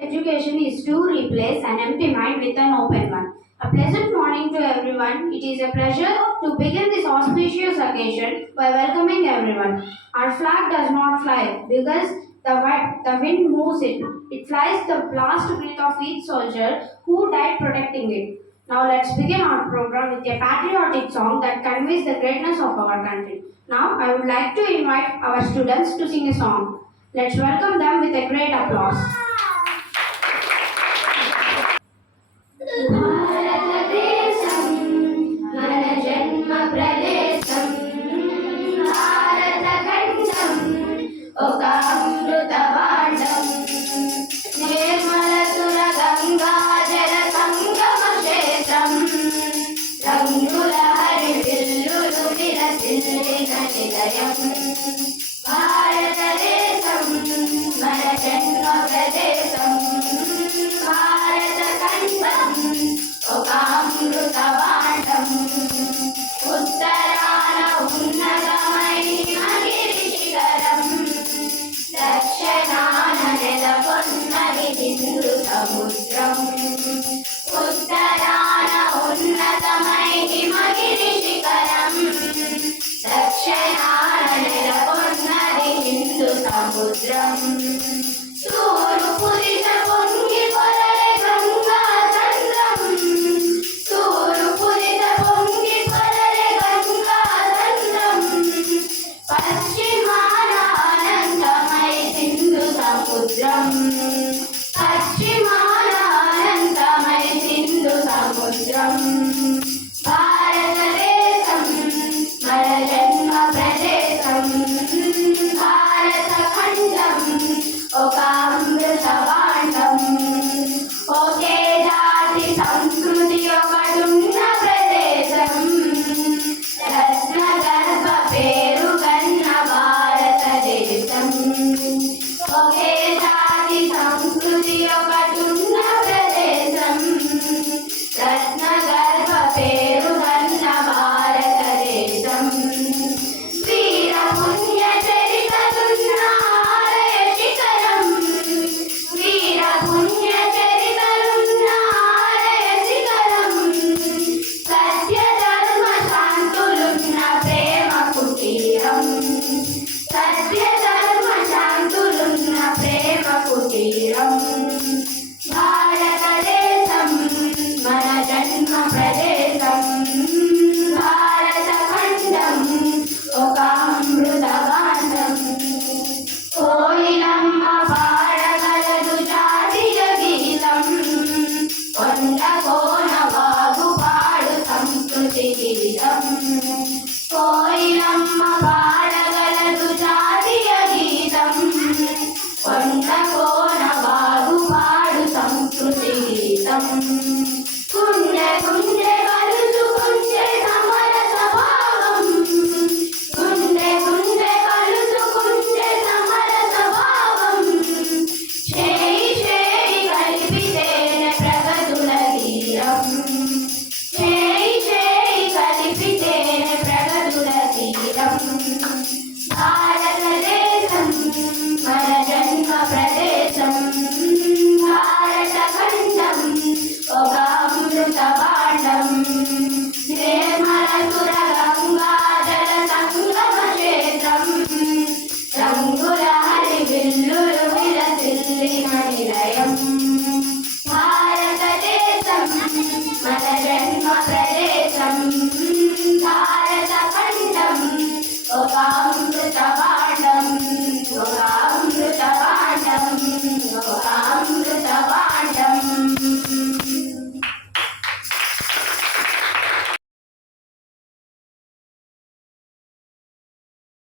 Education is to replace an empty mind with an open one. A pleasant morning to everyone. It is a pleasure to begin this auspicious occasion by welcoming everyone. Our flag does not fly because the wind moves it. It flies the last breath of each soldier who died protecting it. Now let's begin our program with a patriotic song that conveys the greatness of our country. Now I would like to invite our students to sing a song. Let's welcome them with a great applause. భారతదేశం మన జన్మ ప్రదేశం భారతఖండం ఒక అమృత భాండం నిర్మల సుర గంగా జల సంగమ క్షేత్రం రంగుల హరివిల్లులు విరసిల్లిన నిలయం భారతదేశం మన జన్మ ప్రదేశం ఒక అమృత భాండం ఉత్తరాన ఉన్నతమైన గిరి శిఖరం దక్షిణాన నెలకొన్నది హిందూ సముద్రం ఉత్తరాన ఉన్నతమైన గిరి శిఖరం దక్షిణాన నెలకొన్నది హిందూ సముద్రం తూర్పు దిశ పొంగి పొరలే గంగా సంద్రం తూర్పు దిశ పొంగి పొరలే గంగా సంద్రం పశ్చిమాన అనంతమై సింధు సముద్రం పశ్చిమాన అనంతమై సింధు సముద్రం భారతదేశం మన జన్మ ప్రదేశం భారతఖండం ఒక అమృత భాండం ఒకే జాతి సంస్కృతి ఒకటున్న ప్రదేశం రత్న గర్భ పేరు కన్న భారతదేశం ఒకే జాతి సంస్కృతి ఒకటున్న ప్రదేశం రత్న గర్భ పేరు కన్న భారతదేశం వీర పుణ్య చరితలున్న ఆలయ శిఖరం వీర పుణ్య చరితలున్న ఆలయ శిఖరం సత్య ధర్మ శాంతులున్న ప్రేమ కుటీరం సత్య ధర్మ శాంతులున్న ప్రేమ కుటీరం